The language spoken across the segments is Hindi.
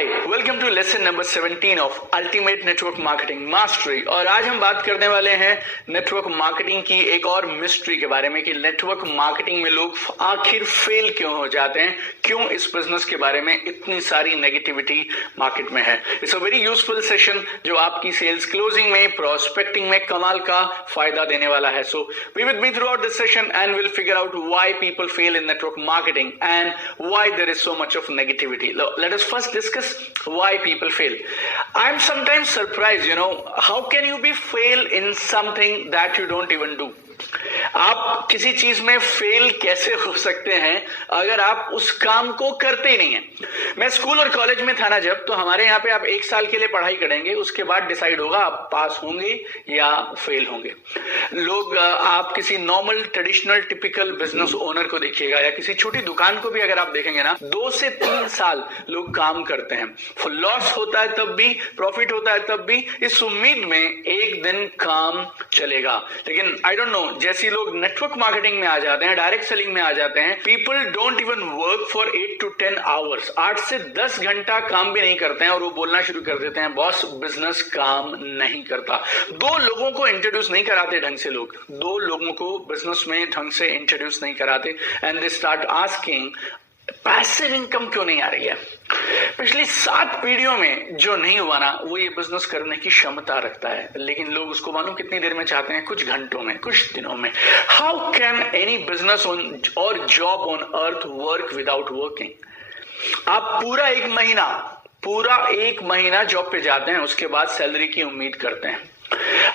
Hi, welcome to lesson number 17 of ultimate network marketing mastery. और आज हम बात करने वाले हैं नेटवर्क मार्केटिंग की एक और मिस्ट्री के बारे में कि नेटवर्क मार्केटिंग में लोग आखिर फेल क्यों हो जाते हैं, क्यों इस बिजनेस के बारे में इतनी सारी नेगेटिविटी मार्केट में है। It's a very useful session जो आपकी सेल्स क्लोजिंग में, प्रोस्पेक्टिंग में कमाल का फायदा देने वाला है। So be with me throughout this session and will figure out why people fail in network marketing and why there is so much of negativity. Let us first discuss why people fail. I'm sometimes surprised, how can you be fail in something that you don't even do? आप किसी चीज में फेल कैसे हो सकते हैं अगर आप उस काम को करते ही नहीं है। मैं स्कूल और कॉलेज में था ना जब, तो हमारे यहाँ पे आप 1 साल के लिए पढ़ाई करेंगे, उसके बाद डिसाइड होगा आप पास होंगे या फेल होंगे। लोग आप किसी normal traditional typical business owner को देखिएगा या किसी छोटी दुकान को भी अगर आप देखेंगे ना, 2 से 3 साल लोग काम करते हैं। लॉस होता है तब भी, प्रॉफिट होता है तब भी, इस उम्मीद में एक दिन काम चलेगा। लेकिन आई डोंट नो, जैसे लोग नेटवर्क मार्केटिंग में आ जाते हैं, डायरेक्ट सेलिंग में आ जाते हैं, people don't even work for 8 to 10 hours. 8 से 10 घंटा काम भी नहीं करते हैं और वो बोलना शुरू कर देते हैं, बॉस बिजनेस काम नहीं करता। 2 लोगों को इंट्रोड्यूस नहीं कराते ढंग से, लोग 2 लोगों को बिजनेस में ढंग से इंट्रोड्यूस नहीं कराते and they start asking passive income क्यों नहीं आ रही है। पिछली 7 पीढ़ियों में जो नहीं हुआ ना, वो ये बिजनेस करने की क्षमता रखता है, लेकिन लोग उसको मालूम कितनी देर में चाहते हैं, कुछ घंटों में, कुछ दिनों में। How can any business on or job on earth work without working? आप पूरा एक महीना जॉब पे जाते हैं, उसके बाद सैलरी की उम्मीद करते हैं।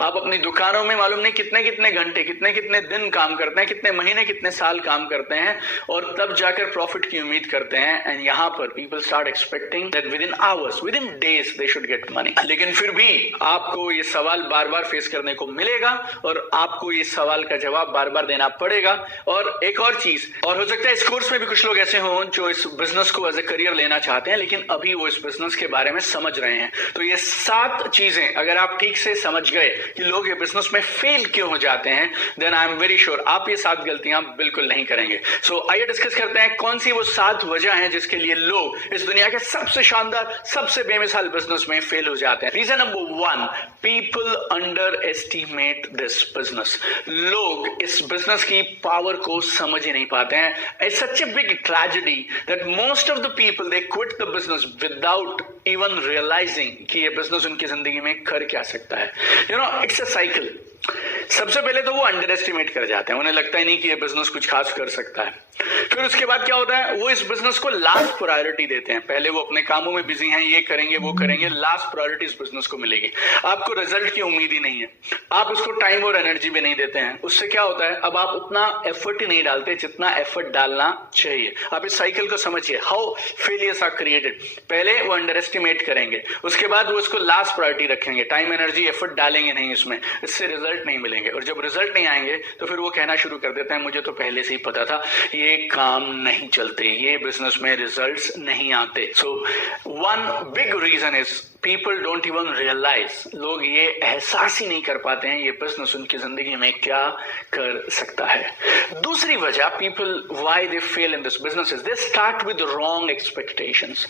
आप अपनी दुकानों में मालूम नहीं कितने कितने घंटे, कितने कितने दिन काम करते हैं, कितने महीने, कितने साल काम करते हैं और तब जाकर प्रॉफिट की उम्मीद करते हैं। एंड यहाँ पर people start expecting that with in hours, with in days they should get money. लेकिन फिर भी आपको ये सवाल बार बार फेस करने को मिलेगा और आपको ये सवाल का जवाब बार बार देना पड़ेगा। और एक और चीज, और हो सकता है इस कोर्स में भी कुछ लोग ऐसे हों जो इस बिजनेस को एज ए करियर लेना चाहते हैं, लेकिन अभी वो इस बिजनेस के बारे में समझ रहे हैं। तो ये 7 चीजें अगर आप ठीक से समझ गए कि लोग ये बिजनेस में फेल क्यों हो जाते हैं, then I am very sure आप ये 7 गलतियां बिल्कुल नहीं करेंगे। सो आइए डिस्कस करते हैं कौन सी वो 7 वजह हैं जिसके लिए लोग इस दुनिया के सबसे शानदार, सबसे बेमिसाल बिजनेस में फेल हो जाते हैं। Reason number 1, people underestimate this business. लोग इस बिजनेस की पावर को समझ ही नहीं पाते हैं। It's such a big tragedy that most of the people they quit the business without even realising कि ये बिजनेस उनकी जिंदगी में कर क्या सकता है। It's a cycle. सबसे पहले तो वो अंडर एस्टिमेट कर जाते हैं, उन्हें लगता ही नहीं कि ये बिजनेस कुछ खास कर सकता है। फिर उसके बाद क्या होता है, वो इस बिजनेस को लास्ट प्रायोरिटी देते हैं। पहले वो अपने कामों में बिजी हैं, ये करेंगे वो करेंगे, लास्ट प्रायोरिटी इस बिजनेस को मिलेगी। आपको रिजल्ट की उम्मीद ही नहीं है, आप उसको टाइम और एनर्जी भी नहीं देते हैं। उससे क्या होता है, अब आप उतना एफर्ट ही नहीं डालते जितना एफर्ट डालना चाहिए। आप इस साइकिल को समझिए, हाउ फेलियर्स आर क्रिएटेड। पहले वो अंडर एस्टिमेट करेंगे, उसके बाद वो इसको लास्ट प्रायोरिटी रखेंगे, टाइम एनर्जी एफर्ट डालेंगे नहीं इसमें, इससे रिजल्ट नहीं मिलेंगे। और जब रिजल्ट नहीं आएंगे तो फिर वो कहना शुरू कर देते हैं, मुझे तो पहले से ही पता था ये काम नहीं चलते, ये बिजनेस में रिजल्ट्स नहीं आते। So one big reason is people don't even realise. लोग ये एहसास ही नहीं कर पाते हैं ये बिजनेस उनकी जिंदगी में क्या कर सकता है। दूसरी वजह people why they fail in this business is they start with wrong expectations.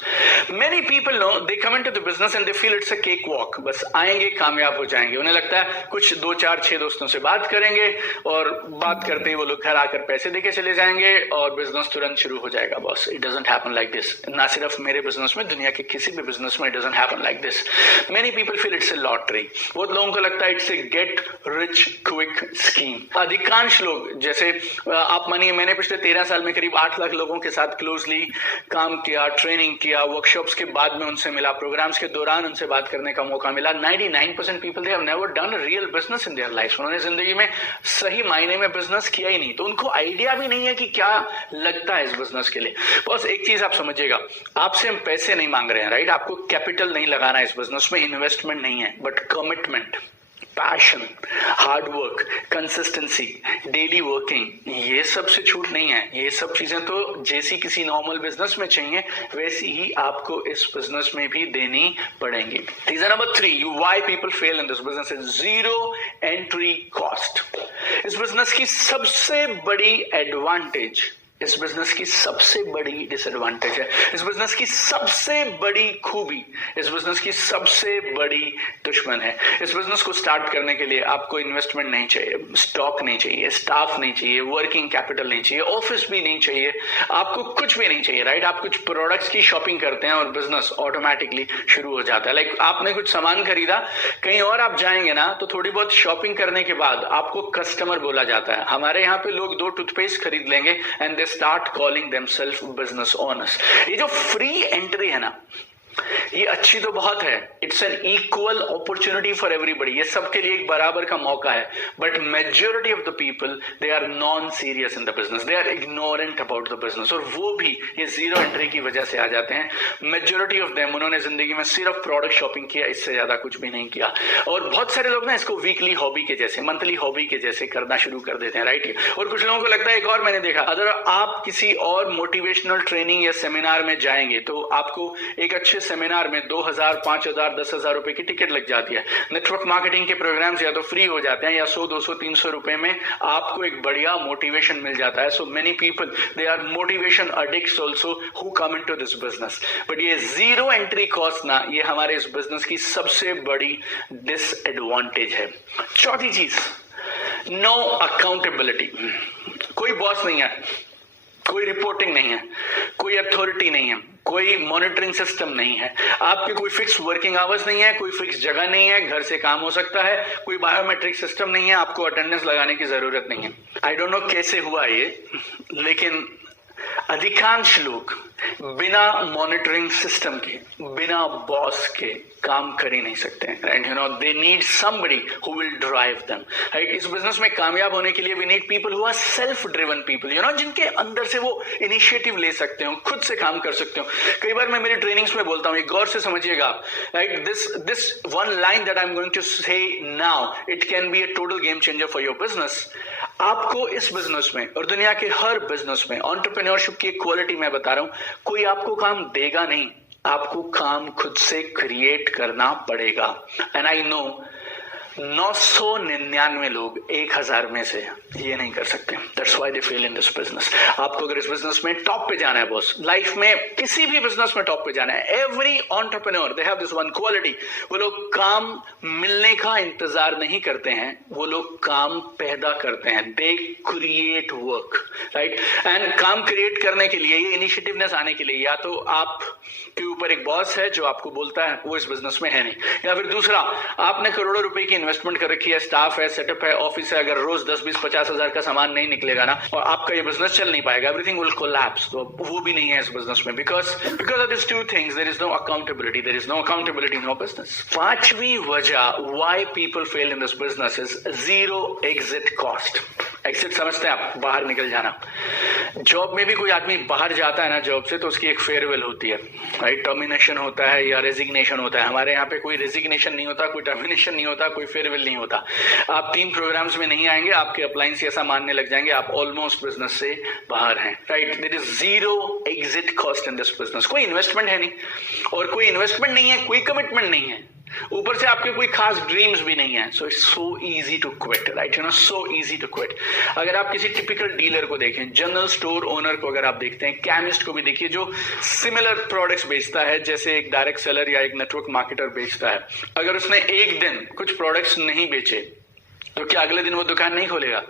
Many people know they come into the business and they feel it's a cake walk. बस आएंगे, कामयाब हो जाएंगे। उन्हें लगता है कुछ 2, 4, 6 दोस्तों से बात करेंगे और बात करते ही वो लोग घर आकर पैसे देके चले जाएंगे और बिजनेस तुरंत शुरू हो जाएगा। Boss, it doesn't happen like this. ना सिर्फ मेरे बिजनेस में, दुनिया के किसी भी बिजनेस में it doesn't happen like this. Many people feel it's a lottery. बहुत लोगों को लगता है it's a get rich quick scheme. अधिकांश लोग, जैसे आप मानिए मैंने पिछले 13 साल में करीब 8 लाख लोगों के साथ क्लोजली काम किया, ट्रेनिंग किया, वर्कशॉप्स के बाद में उनसे मिला, प्रोग्राम्स के दौरान उनसे बात करने का मौका मिला। 99% people they have never done a real business in their lives. उन्होंने जिंदगी में सही मायने में बिजनेस किया ही नहीं, तो उनको आइडिया भी नहीं है कि क्या लगता है इस बिजनेस के लिए। बस एक चीज आप समझिएगा, आपसे हम पैसे नहीं मांग रहे हैं, राइट? आपको कैपिटल नहीं लगाना है इस बिजनेस में, इन्वेस्टमेंट नहीं है, but commitment, passion, hard work, consistency, daily working, ये सब से छूट नहीं है। ये सब चीजें तो जैसी किसी नॉर्मल बिजनेस में चाहिए वैसी ही आपको इस बिजनेस में भी देनी पड़ेंगी। Reason number 3 why people fail in this business is zero entry cost. इस बिजनेस की सबसे बड़ी एडवांटेज इस बिजनेस की सबसे बड़ी डिसएडवांटेज है, इस बिजनेस की सबसे बड़ी खूबी, इस बिजनेस की सबसे बड़ी दुश्मन है। इस बिजनेस को स्टार्ट करने के लिए आपको इन्वेस्टमेंट नहीं चाहिए, स्टॉक नहीं चाहिए, स्टाफ नहीं चाहिए, वर्किंग कैपिटल नहीं चाहिए, ऑफिस भी नहीं चाहिए, आपको कुछ भी नहीं चाहिए, राइट। आप कुछ प्रोडक्ट्स की शॉपिंग करते हैं और बिजनेस ऑटोमेटिकली शुरू हो जाता है। लाइक आपने कुछ सामान खरीदा, कहीं और आप जाएंगे ना तो थोड़ी बहुत शॉपिंग करने के बाद आपको कस्टमर बोला जाता है। हमारे यहाँ पे लोग 2 टूथपेस्ट खरीद लेंगे and they start calling themselves business owners. ये जो फ्री एंट्री है ना, ये अच्छी तो बहुत है, it's an equal opportunity for everybody, ये सबके लिए एक बराबर का मौका है। But majority of the people they are non serious in the business, they are ignorant about the business, और वो भी ये जीरो एंट्री की वजह से आ जाते हैं। मेजॉरिटी ऑफ देम, उन्होंने जिंदगी में सिर्फ प्रोडक्ट शॉपिंग किया, इससे ज्यादा कुछ भी नहीं किया। और बहुत सारे लोग ना इसको वीकली हॉबी के जैसे, मंथली हॉबी के जैसे करना शुरू कर देते हैं, राइट। और कुछ लोगों को लगता है, एक और मैंने देखा, अगर आप किसी और मोटिवेशनल ट्रेनिंग या सेमिनार में जाएंगे तो आपको एक अच्छे सेमिनार में 2000, 5000, 10,000 रुपए की टिकट लग जाती है। नेटवर्क मार्केटिंग के प्रोग्राम्स या तो फ्री हो जाते हैं या 100, 200, 300 रुपए में आपको एक बढ़िया मोटिवेशन मिल जाता है। So many people they are motivation addicts also who come into this business. But ये जीरो एंट्री कॉस्ट ना, ये हमारे इस बिजनेस की सबसे बड़ी डिसएडवांटेज है। चौथी चीज, नो अकाउंटेबिलिटी। कोई बॉस नहीं है, कोई रिपोर्टिंग नहीं है, कोई अथॉरिटी नहीं है, कोई मॉनिटरिंग सिस्टम नहीं है, आपके कोई फिक्स वर्किंग आवर्स नहीं है, कोई फिक्स जगह नहीं है, घर से काम हो सकता है, कोई बायोमेट्रिक सिस्टम नहीं है, आपको अटेंडेंस लगाने की जरूरत नहीं है। आई डोंट नो कैसे हुआ ये, लेकिन अधिकांश लोग बिना मॉनिटरिंग सिस्टम के, बिना बॉस के काम कर ही नहीं सकते हैं, right. You know, they need somebody who will drive them, right. इस बिजनेस में कामयाब होने के लिए we need people who are self driven people, you know, जिनके अंदर से वो इनिशिएटिव ले सकते हो, खुद से काम कर सकते हो। कई बार मैं मेरी ट्रेनिंग्स में बोलता हूँ, एक गौर से समझिएगा आप, right. This one line that I am going to say now, it can be a total game changer for your business. आपको इस बिजनेस में और दुनिया के हर बिजनेस में एंटरप्रेन्योरशिप की क्वालिटी मैं बता रहा हूं, कोई आपको काम देगा नहीं, आपको काम खुद से क्रिएट करना पड़ेगा। एंड आई नो 999 लोग 1000 में से ये नहीं कर सकते। That's why they fail in this business. आपको अगर इस बिजनेस में टॉप पे जाना है बॉस, लाइफ में किसी भी बिजनेस में टॉप पे जाना है, every entrepreneur they have this one quality, वो लोग काम मिलने का इंतजार नहीं करते हैं, वो लोग काम पैदा करते हैं। They create work, right. And काम क्रिएट करने के लिए, ये इनिशिएटिवनेस आने के लिए, या तो आप के ऊपर एक बॉस है जो आपको बोलता है, वो इस बिजनेस में है नहीं, या फिर दूसरा, आपने करोड़ों रुपए की इन्वेस्टमेंट कर रखी है, स्टाफ है, सेटअप है, ऑफिस है, अगर रोज 10, 20, 50 हजार का सामान नहीं निकलेगा ना, और आपका ये बिजनेस चल नहीं पाएगा, एवरीथिंग विल कोलैप्स। तो वो भी नहीं है इस बिजनेस में, because of this two things, there is no accountability, there is no accountability, no business. पांचवी वजह why people fail in this business is zero exit cost. Exit समझते हैं आप, बाहर निकल जाना। जॉब में भी कोई आदमी बाहर जाता है ना जॉब से, तो उसकी एक फेयरवेल होती है, राइट। टर्मिनेशन होता है या रेजिग्नेशन होता है। हमारे यहाँ पे कोई रेजिग्नेशन नहीं होता, कोई टर्मिनेशन नहीं होता, कोई फेयरवेल नहीं होता। आप 3 प्रोग्राम्स में नहीं आएंगे, आपके अप्लायंस ऐसा मानने लग जाएंगे आप ऑलमोस्ट बिजनेस से बाहर हैं, right. There is zero exit cost in this business. कोई इन्वेस्टमेंट है नहीं, और कोई इन्वेस्टमेंट नहीं है, कोई कमिटमेंट नहीं है, ऊपर से आपके कोई खास ड्रीम्स भी नहीं है। So it's so easy to quit, right. You know, so easy to quit. अगर आप किसी टिपिकल डीलर को देखें, जनरल स्टोर ओनर को अगर आप देखते हैं, केमिस्ट को भी देखिए, जो सिमिलर प्रोडक्ट्स बेचता है जैसे एक डायरेक्ट सेलर या एक नेटवर्क मार्केटर बेचता है, अगर उसने एक दिन कुछ प्रोडक्ट्स नहीं बेचे तो क्या अगले दिन वो दुकान नहीं खोलेगा?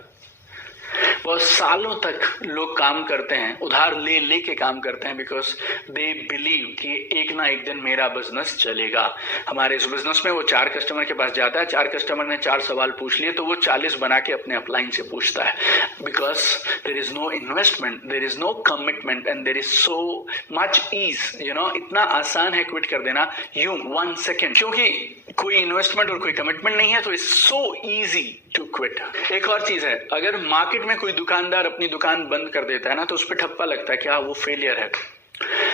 बहुत सालों तक लोग काम करते हैं, उधार ले लेके काम करते हैं, बिकॉज दे बिलीव कि एक ना एक दिन मेरा बिजनेस चलेगा। हमारे इस बिजनेस में वो 4 कस्टमर के पास जाता है, 4 कस्टमर ने 4 सवाल पूछ लिए तो वो 40 बना के अपने अपलाइन से पूछता है, because there is no investment, there is no commitment and there is so much ease. You know, इतना आसान है क्विट कर देना यूं 1 सेकेंड, क्योंकि कोई इन्वेस्टमेंट और कोई कमिटमेंट नहीं है, तो it's so easy to quit. एक और चीज है, अगर मार्केट में कोई दुकानदार अपनी दुकान बंद कर देता है ना, तो उस पर ठप्पा लगता है, क्या वो फेलियर है?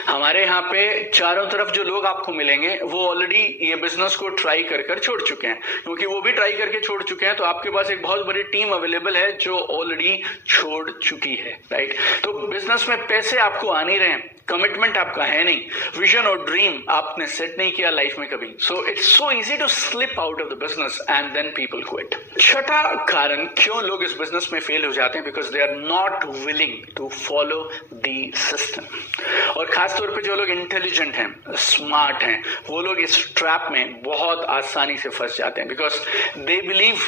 हमारे यहाँ पे चारों तरफ जो लोग आपको मिलेंगे वो ऑलरेडी ये बिजनेस को ट्राई कर कर छोड़ चुके हैं, क्योंकि वो भी ट्राई करके छोड़ चुके हैं, तो आपके पास एक बहुत बड़ी टीम अवेलेबल है जो ऑलरेडी छोड़ चुकी है, राइट। तो बिजनेस में पैसे आपको आ नहीं रहे हैं, कमिटमेंट आपका है नहीं, विजन और ड्रीम आपने सेट नहीं किया लाइफ में कभी, so it's so easy to slip out of the business and then people quit. छठा कारण क्यों लोग इस बिजनेस में फेल हो जाते हैं, because they are not willing to follow the system. और खासतौर पे जो लोग इंटेलिजेंट हैं, स्मार्ट हैं, वो लोग इस ट्रैप में बहुत आसानी से फंस जाते हैं, बिकॉज दे बिलीव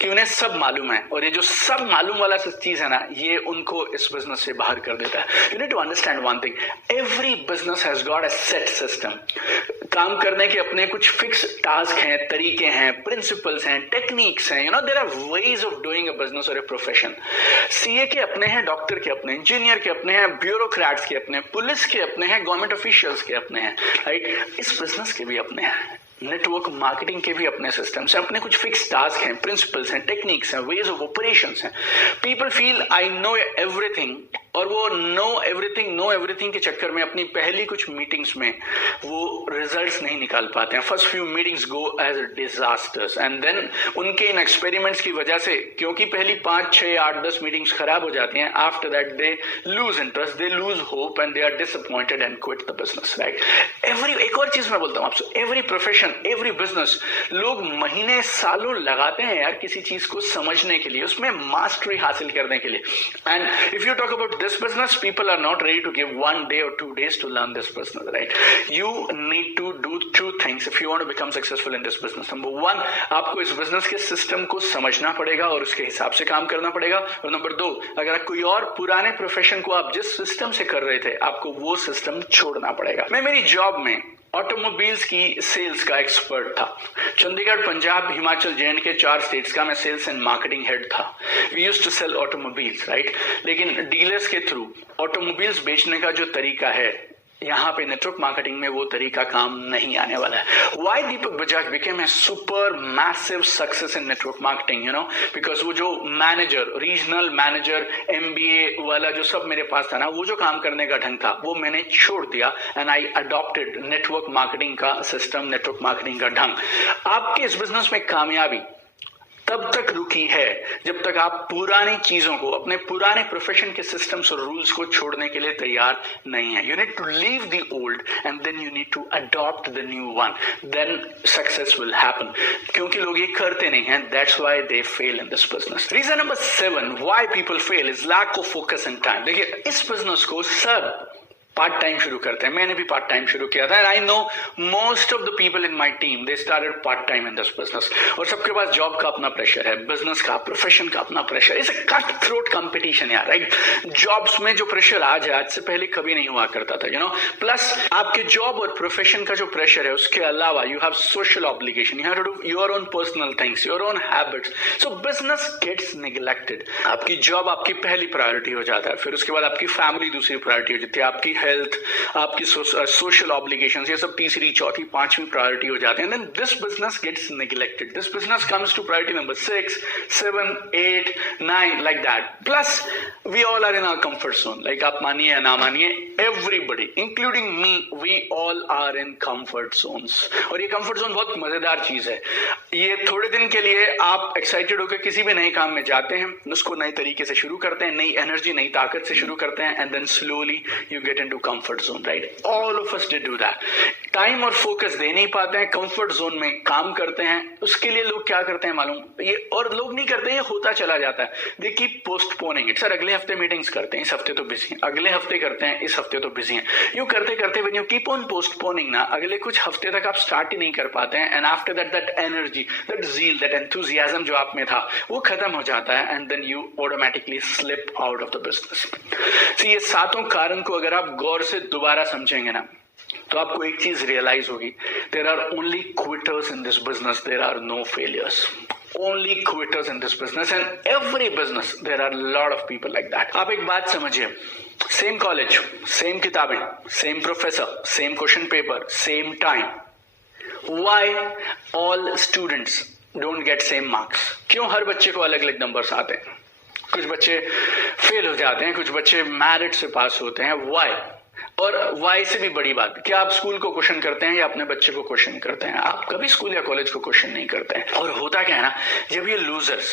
कि उन्हें सब मालूम है, और ये जो सब मालूम वाला चीज है ना, ये उनको इस बिजनेस से बाहर कर देता है। You need to understand one thing, every business has got a set system. काम करने के अपने कुछ फिक्स टास्क हैं, तरीके हैं, प्रिंसिपल्स हैं, टेक्निक्स हैं, there are ways of doing a business और ए प्रोफेशन। सीए के अपने हैं, डॉक्टर के अपने, इंजीनियर के अपने हैं, ब्यूरोक्रेट्स के अपने, पुलिस के अपने हैं, गवर्नमेंट ऑफिशियल्स के अपने हैं, राइट। इस बिजनेस के भी अपने हैं, नेटवर्क मार्केटिंग के भी अपने सिस्टम्स हैं, अपने कुछ फिक्स टास्क हैं, प्रिंसिपल्स हैं, टेक्निक्स हैं, वेज ऑफ ऑपरेशंस हैं। People feel I know everything, और वो नो एवरीथिंग के चक्कर में अपनी पहली कुछ मीटिंग्स में वो रिजल्ट्स नहीं निकाल पाते हैं। First few meetings go as disasters and then उनके इन एक्सपेरिमेंट्स की वजह से, क्योंकि पहली 5, 6, 8, 10 मीटिंग्स खराब हो जाती हैं, after that they lose interest, they lose hope and they are disappointed and quit the business, right. एक और चीज मैं बोलता हूँ आपसे, एवरी प्रोफेशन, एवरी बिजनेस, लोग महीने सालों लगाते हैं यार किसी चीज को समझने के लिए, उसमें मास्टरी हासिल करने के लिए। And if you talk about this business, people are not ready to give 1 day or 2 days to learn this business, right? You need to do 2 things if you want to become successful in this business. Number 1, आपको इस बिजनेस के सिस्टम को समझना पड़ेगा और उसके हिसाब से काम करना पड़ेगा। और नंबर 2, अगर कोई और पुराने प्रोफेशन को आप जिस सिस्टम से कर रहे थे, आपको वो सिस्टम छोड़ना पड़ेगा। मैं मेरी जॉब में ऑटोमोबाइल्स की सेल्स का एक्सपर्ट था। चंडीगढ़, पंजाब, हिमाचल, जे&के के 4 स्टेट्स का मैं सेल्स एंड मार्केटिंग हेड था। We used to sell automobiles, right. लेकिन डीलर्स के थ्रू ऑटोमोबाइल्स बेचने का जो तरीका है, यहाँ पे नेटवर्क मार्केटिंग में वो तरीका काम नहीं आने वाला है। Why Deepak Bajaj became a super massive success in network marketing, because वो जो मैनेजर, रीजनल मैनेजर, MBA वाला जो सब मेरे पास था ना, वो जो काम करने का ढंग था वो मैंने छोड़ दिया and I adopted network marketing का सिस्टम, नेटवर्क मार्केटिंग का ढंग। आपके इस बिजनेस में कामयाबी तब तक रुकी है जब तक आप पुरानी चीजों को, अपने पुराने प्रोफेशन के सिस्टम्स और रूल्स को छोड़ने के लिए तैयार नहीं है। You need to leave the old and then you need to adopt the new one, then success will happen. क्योंकि लोग ये करते नहीं हैं, that's why they fail in this business. Reason number 7 why people fail is lack of focus and time. देखिए, इस बिजनेस को सब पार्ट टाइम शुरू करते हैं, मैंने भी पार्ट टाइम शुरू किया था। I know most of the people in my team they started part time in this business. और सबके पास जॉब का अपना प्रेशर है, बिजनेस का, प्रोफेशन का अपना pressure. It's a cut throat competition यार, राइट। जॉब्स में जो प्रेशर आज है, आज से पहले कभी नहीं हुआ करता था, प्लस आपके जॉब और प्रोफेशन का जो प्रेशर है, उसके अलावा you have social obligation, you have to do your own personal things, your own habits, so business gets neglected. आपकी जॉब आपकी पहली प्रायोरिटी हो जाता है, फिर उसके बाद आपकी फैमिली दूसरी प्रायोरिटी हो जाती है, आपकी हेल्थ, आपकी सोशल ऑब्लिगेशंस, ये सब तीसरी, चौथी, 5वीं प्रायोरिटी हो जाते हैं। Then this business gets neglected. This business comes to priority number 6, 7, 8, 9 like that. Plus we all are in our comfort zone, like आप मानिए या ना मानिए, everybody including me, we all are in comfort zones. और ये कंफर्ट जोन बहुत मजेदार चीज है। ये थोड़े दिन के लिए आप एक्साइटेड होकर किसी भी नए काम में जाते हैं, उसको नए तरीके से शुरू करते हैं, नई एनर्जी, नई ताकत से शुरू करते हैं, and then slowly you get into comfort zone, right. All of us did do that. Time और फोकस दे नहीं पाते हैं, कंफर्ट जोन में काम करते हैं। उसके लिए लोग क्या करते हैं मालूम, ये और लोग नहीं करते, ये होता चला जाता है। They keep postponing it. Sir अगले हफ्ते मीटिंग्स करते हैं, इस हफ्ते तो बिजी हैं, अगले हफ्ते करते हैं, इस हफ्ते तो बिजी हैं। यूं करते करते when you keep on postponing ना, अगले कुछ हफ्ते तक आप स्टार्ट ही नहीं कर पाते हैं, and after that that energy, that zeal, that enthusiasm जो आप में था, वो खत्म हो जाता है, and then you automatically slip out of the business. ये 7 कारण को अगर आप गौर से दोबारा समझेंगे ना, तो आपको एक चीज रियलाइज होगी, there are only quitters in this business, there are no failures. Only quitters in this business, and every business there are a lot of people like that. आप एक बात समझिए, सेम कॉलेज, सेम किताबें, same professor, same question paper, same time, why all students don't get same marks? क्यों हर बच्चे को अलग अलग नंबर्स आते हैं? कुछ बच्चे फेल हो जाते हैं, कुछ बच्चे मेरिट से पास होते हैं, why? और वाई से भी बड़ी बात, क्या आप स्कूल को क्वेश्चन करते हैं या अपने बच्चे को क्वेश्चन करते हैं? आप कभी स्कूल या कॉलेज को क्वेश्चन नहीं करते हैं। और होता क्या है ना, जब ये लूजर्स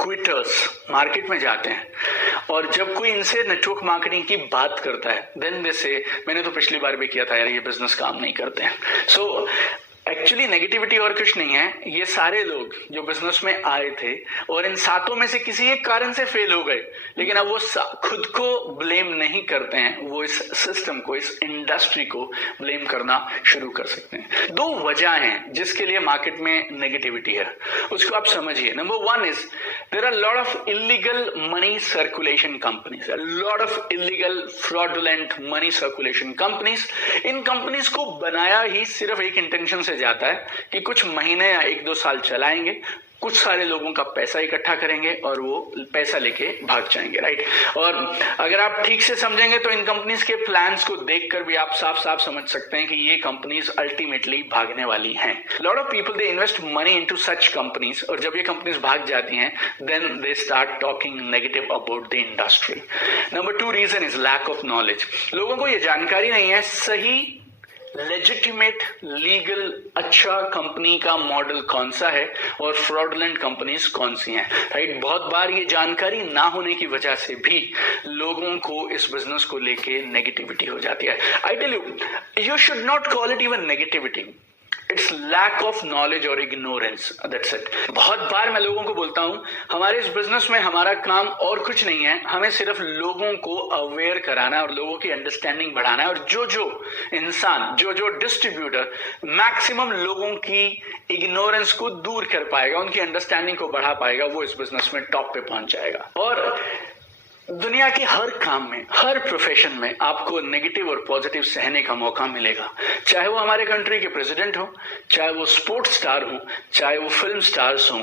क्विटर्स मार्केट में जाते हैं और जब कोई इनसे नेटवर्क मार्केटिंग की बात करता है देन दे से मैंने तो पिछली बार भी किया था यार, ये बिजनेस काम नहीं करते हैं। सो एक्चुअली नेगेटिविटी और कुछ नहीं है, ये सारे लोग जो बिजनेस में आए थे और इन सातों में से किसी एक कारण से फेल हो गए, लेकिन अब वो खुद को ब्लेम नहीं करते हैं, वो इस सिस्टम को, इस इंडस्ट्री को ब्लेम करना शुरू कर सकते हैं। दो वजह हैं जिसके लिए मार्केट में नेगेटिविटी है, उसको आप समझिए। Number one is there are lot of illegal money circulation companies, lot of illegal fraudulent money circulation companies. इन कंपनीज को बनाया ही सिर्फ एक इंटेंशन से जाता है कि कुछ महीने या 1-2 साल चलाएंगे, कुछ सारे लोगों का पैसा इकट्ठा करेंगे और वो पैसा लेके भाग जाएंगे, राइट। और अगर आप ठीक से समझेंगे तो इन कंपनीज के प्लान्स को देखकर भी आप साफ साफ समझ सकते हैं कि ये कंपनीज अल्टीमेटली भागने वाली हैं। Lot of people they invest money into such companies, और जब ये कंपनीज भाग जाती हैं then they start talking negative about the industry. Number 2 reason is lack of knowledge. लोगों को ये जानकारी नहीं है सही लेजिटिमेट लीगल अच्छा कंपनी का मॉडल कौन सा है और फ्रॉडुलेंट कंपनीज कौन सी हैं, राइट। बहुत बार ये जानकारी ना होने की वजह से भी लोगों को इस बिजनेस को लेके नेगेटिविटी हो जाती है। I tell you should not call it even negativity, it's lack of knowledge और इग्नोरेंस, दैट्स इट। बहुत बार मैं लोगों को बोलता हूं हमारे इस बिजनेस में हमारा काम और कुछ नहीं है, हमें सिर्फ लोगों को अवेयर कराना है और लोगों की अंडरस्टैंडिंग बढ़ाना है। और जो इंसान जो डिस्ट्रीब्यूटर मैक्सिमम लोगों की इग्नोरेंस को दूर कर पाएगा, उनकी अंडरस्टैंडिंग को बढ़ा पाएगा, वो इस बिजनेस में टॉप पे पहुंच जाएगा। और दुनिया के हर काम में, हर प्रोफेशन में आपको नेगेटिव और पॉजिटिव सहने का मौका मिलेगा, चाहे वो हमारे कंट्री के प्रेसिडेंट हो, चाहे वो स्पोर्ट्स स्टार हो, चाहे वो फिल्म स्टार्स हो।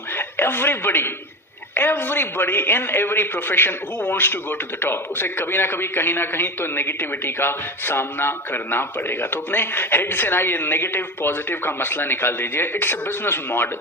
Everybody in every profession who wants to go to the top, उसे कभी ना कभी कहीं ना कहीं तो नेगेटिविटी का सामना करना पड़ेगा। तो अपने हेड से ना ये नेगेटिव पॉजिटिव का मसला निकाल दीजिए। इट्स अ बिजनेस मॉडल,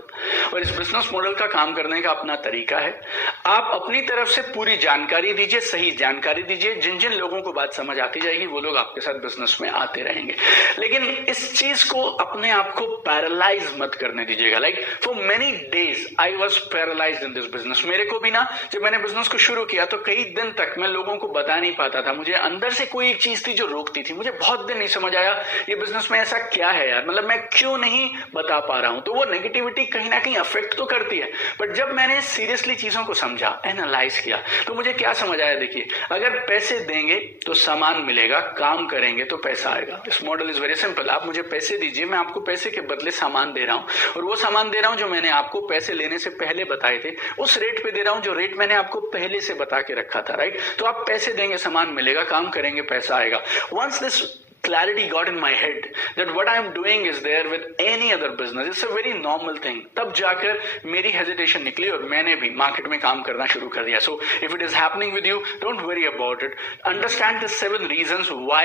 और इस बिजनेस मॉडल का काम करने का अपना तरीका है। आप अपनी तरफ से पूरी जानकारी दीजिए, सही जानकारी दीजिए, जिन जिन लोगों को बात समझ आती जाएगी वो लोग आपके साथ बिजनेस में आते रहेंगे। लेकिन इस चीज को अपने आप को पैरालाइज मत करने दीजिएगा। Like for many days I was paralysed in this business. मेरे को भी ना, जब मैंने बिजनेस को शुरू किया तो कई दिन तक मैं लोगों को बता नहीं पाता था, मुझे अंदर से कोई एक चीज थी जो रोकती थी। मुझे बहुत दिन नहीं समझ आया ये बिजनेस में ऐसा क्या है यार, मतलब मैं क्यों नहीं बता पा रहा हूं। तो वो नेगेटिविटी कहीं ना कहीं अफेक्ट तो करती है, बट जब मैंने सीरियसली चीजों को समझा, एनालाइज किया, तो मुझे क्या समझ आया, देखिए अगर पैसे देंगे तो सामान मिलेगा, काम करेंगे तो पैसा आएगा। इस मॉडल इज वेरी सिंपल। आप मुझे पैसे दीजिए, मैं आपको पैसे के बदले सामान दे रहा हूं, और वो सामान दे रहा हूं जो मैंने आपको पैसे लेने से पहले बताए थे, उस रेट पे दे रहा हूं जो रेट मैंने आपको पहले से बता के रखा था, राइट। तो आप पैसे देंगे, सामान मिलेगा, काम करेंगे, पैसा आएगा। Once this clarity got in my head that what I am doing is there with any other business, it's a very normal thing, तब जाकर मेरी hesitation निकली और मैंने भी मार्केट में काम करना शुरू कर दिया। So if it is happening with you, don't worry about it. Understand the 7 reasons why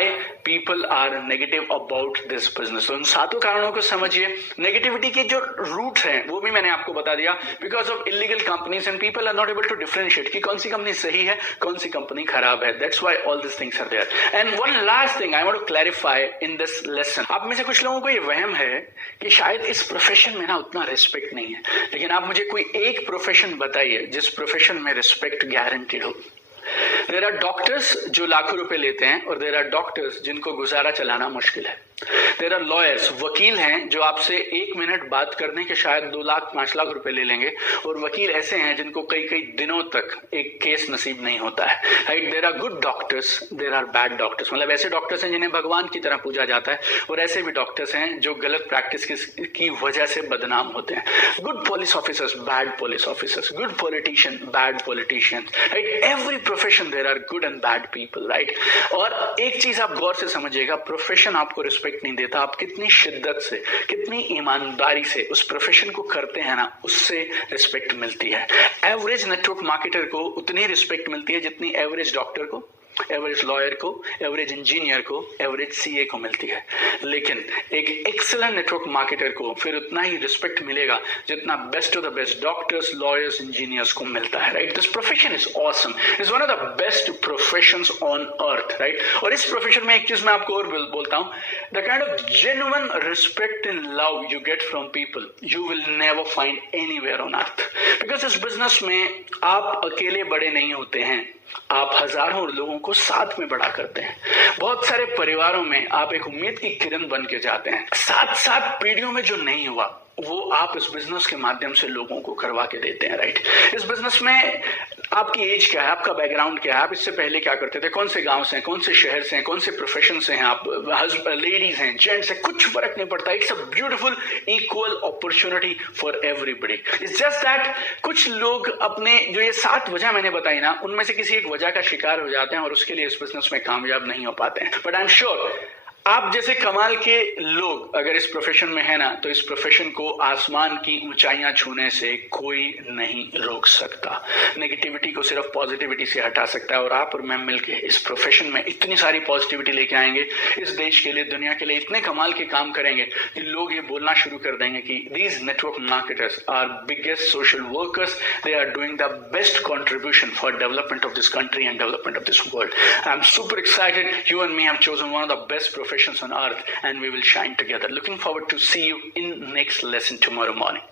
people are negative about this business. तो उन 7 कारणों को समझिए। नेगेटिविटी के जो रूट्स हैं वो भी मैंने आपको बता दिया। Because of illegal companies and people are not able to differentiate कि कौन सी कंपनी सही है, कौन सी कंपनी खराब है। That's why all this things are there. And one last thing I want to clarify in this lesson. आप में से कुछ लोगों को ये वहम है कि शायद इस प्रोफेशन में ना उतना रिस्पेक्ट नहीं है, लेकिन आप मुझे कोई एक प्रोफेशन बताइए जिस प्रोफेशन में रिस्पेक्ट गारंटीड हो। देयर आर डॉक्टर्स जो लाखों रुपए लेते हैं, और देयर आर डॉक्टर्स जिनको गुजारा चलाना मुश्किल है। देयर आर लॉयर्स, वकील हैं जो आपसे 1 मिनट बात करने के शायद 2 लाख 5 लाख रुपए ले लेंगे, और वकील ऐसे हैं जिनको कई दिनों तक एक केस नसीब नहीं होता है, right. There are good doctors, there are bad doctors, मतलब ऐसे डॉक्टर्स हैं जिन्हें भगवान की तरह पूजा जाता है, और ऐसे भी डॉक्टर्स हैं जो गलत प्रैक्टिस की वजह से बदनाम होते हैं। Good police officers, bad police officers, good politician, bad politicians, right. Every profession there are good and bad people, right. और एक चीज आप गौर से समझिएगा, प्रोफेशन आपको रिस्पेक्ट नहीं देता, आप कितनी शिद्दत से, कितनी ईमानदारी से उस प्रोफेशन को करते हैं ना, उससे रिस्पेक्ट मिलती है। एवरेज नेटवर्क मार्केटर को उतनी रिस्पेक्ट मिलती है जितनी एवरेज डॉक्टर को, एवरेज लॉयर को, एवरेज इंजीनियर को, एवरेज सीए को मिलती है, लेकिन एक एक्सीलेंट नेटवर्क मार्केटर को फिर उतना ही रिस्पेक्ट मिलेगा जितना best of the best doctors, lawyers, engineers को मिलता है, right? This profession is awesome, is one of the best professions on earth, right? और इस प्रोफेशन में एक चीज मैं आपको और बोलता हूं, the kind of genuine respect and love you get from people you will never find anywhere on earth, because इस बिजनेस में आप अकेले बड़े नहीं होते हैं, आप हजारों लोगों को साथ में बड़ा करते हैं। बहुत सारे परिवारों में आप एक उम्मीद की किरण बन के जाते हैं। 7 पीढ़ियों में जो नहीं हुआ वो आप इस बिजनेस के माध्यम से लोगों को करवा के देते हैं, राइट? इस बिजनेस में आपकी एज क्या है, आपका बैकग्राउंड क्या है, आप इससे पहले क्या करते थे, कौन से गांव से हैं, कौन से शहर से हैं, कौन से प्रोफेशन से हैं आप, लेडीज हैं, जेंट्स हैं, कुछ फर्क नहीं पड़ता। It's a beautiful equal opportunity for everybody. It's just that कुछ लोग अपने जो ये 7 वजह मैंने बताई ना, उनमें से किसी एक वजह का शिकार हो जाते हैं और उसके लिए इस बिजनेस में कामयाब नहीं हो पाते हैं। बट आई एम श्योर आप जैसे कमाल के लोग अगर इस प्रोफेशन में है ना, तो इस प्रोफेशन को आसमान की ऊंचाइयां छूने से कोई नहीं रोक सकता। नेगेटिविटी को सिर्फ पॉजिटिविटी से हटा सकता है, और आप और मैं मिलके इस प्रोफेशन में इतनी सारी पॉजिटिविटी लेके आएंगे, इस देश के लिए, दुनिया के लिए इतने कमाल के काम करेंगे कि लोग ये बोलना शुरू कर देंगे कि these network marketers are biggest social workers, they are doing the best contribution for development of this country and development of this world. I am super excited. You and me have chosen one of the best professions on earth, and we will shine together. Looking forward to see you in next lesson tomorrow morning.